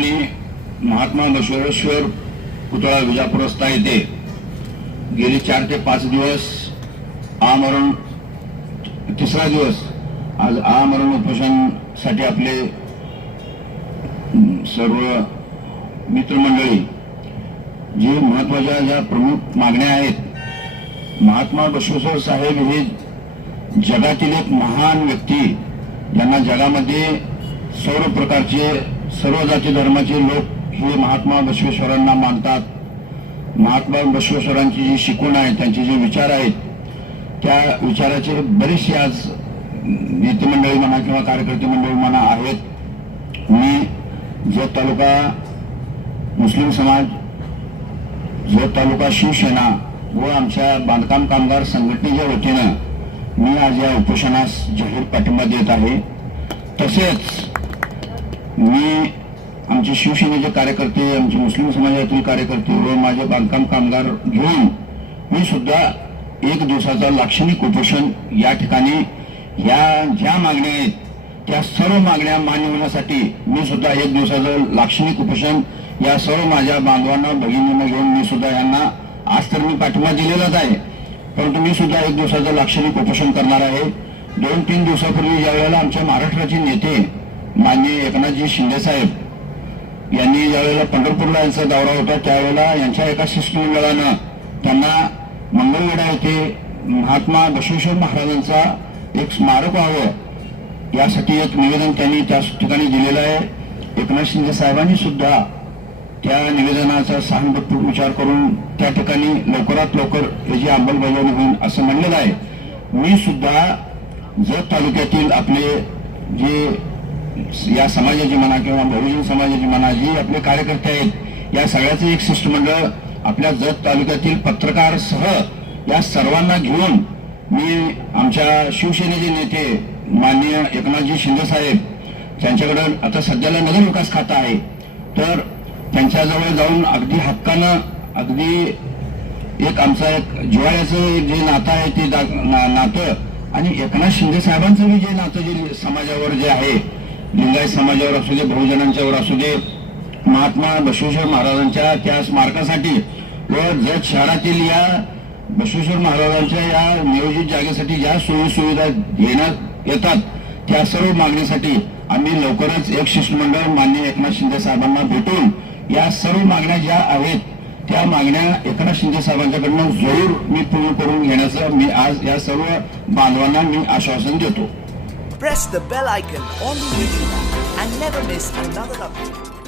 ठिकाणी महात्मा बसवेश्वर पुतळा विजापूर रस्ता येथे गेली 4 ते 5 दिवस आमरण, तिसरा दिवस आज आमरण उपोषणासाठी आपले सर्व मित्रमंडळी जे महत्वाच्या ज्या प्रमुख मागण्या आहेत, महात्मा बसवेश्वर साहेब हे जगातील एक महान व्यक्ती, ज्यांना जगामध्ये सर्व प्रकारचे सर्व जाती धर्माचे लोक हे महात्मा बसवेश्वरांना मानतात. महात्मा बसवेश्वरांची जी शिकवण आहे, त्यांचे जे विचार आहेत, त्या विचाराचे बरेचसे आज नेते मंडळी म्हणा किंवा कार्यकर्ते मंडळी म्हणा आहेत. मी जत तालुका मुस्लिम समाज, जत तालुका शिवसेना व आमच्या बांधकाम कामगार संघटनेच्या वतीनं मी आज या उपोषणास जाहीर पाठिंबा देत आहे. तसेच मी आमचे शिवसेनेचे कार्यकर्ते, आमचे मुस्लिम समाजातील कार्यकर्ते व माझे बांधकाम कामगार घेऊन मी सुद्धा 1 दिवसाचा लाक्षणिक उपोषण या ठिकाणी या ज्या मागण्या आहेत त्या सर्व मागण्या मान्य होण्यासाठी मी सुद्धा 1 दिवसाचं लाक्षणिक उपोषण या सर्व माझ्या बांधवांना, भगिनींना घेऊन मी सुद्धा यांना आज तर मी पाठिंबा दिलेलाच आहे, परंतु मी सुद्धा 1 दिवसाचं लाक्षणिक उपोषण करणार आहे. 2-3 दिवसापूर्वी ज्यावेळेला आमच्या महाराष्ट्राचे नेते माननीय एकनाथजी शिंदे साहेब यांनी ज्यावेळेला पंढरपूरला यांचा दौरा होता, त्यावेळेला यांच्या एका शिष्टमंडळानं त्यांना मंगळवेढा येथे महात्मा बसवेश्वर महाराजांचा एक स्मारक व्हावं यासाठी एक निवेदन त्यांनी त्या ठिकाणी दिलेलं आहे. एकनाथ शिंदे साहेबांनी सुद्धा त्या निवेदनाचा सहानुभूतीपूर्वक विचार करून त्या ठिकाणी लवकरात लवकर याची अंमलबजावणी होईल असं म्हणलेलं आहे. मी सुद्धा जत तालुक्यातील आपले जे या समाजाची म्हणा किंवा बहुजन समाजाची म्हणा जी आपले कार्यकर्ते आहेत, या सगळ्याचं एक शिष्टमंडळ आपल्या जत तालुक्यातील पत्रकार सह या सर्वांना घेऊन मी आमच्या शिवसेनेचे नेते माननीय एकनाथजी शिंदे साहेब, त्यांच्याकडे आता सध्याला नगर विकास खातं आहे, तर त्यांच्याजवळ जाऊन अगदी हक्कानं, अगदी एक आमचा एक जिव्हाळ्याचं जे नातं आहे ते नातं आणि एकनाथ शिंदे साहेबांचं जे नातं जे समाजावर जे आहे, लिंगायत समाजावर असू दे, बहुजनांच्यावर असू दे, महात्मा बसवेश्वर महाराजांच्या त्या स्मारकासाठी व जत शहरातील या बसवेश्वर महाराजांच्या या नियोजित जागेसाठी ज्या सोयी सुविधा घेण्यात येतात त्या सर्व मागणीसाठी आम्ही लवकरच एक शिष्टमंडळ माननीय एकनाथ शिंदे साहेबांना भेटून या सर्व मागण्या ज्या आहेत त्या मागण्या एकनाथ शिंदे साहेबांच्याकडनं जरूर मी पूर्ण करून घेण्याचं मी आज या सर्व बांधवांना मी आश्वासन देतो. Press the bell icon on the YouTube app and never miss another update.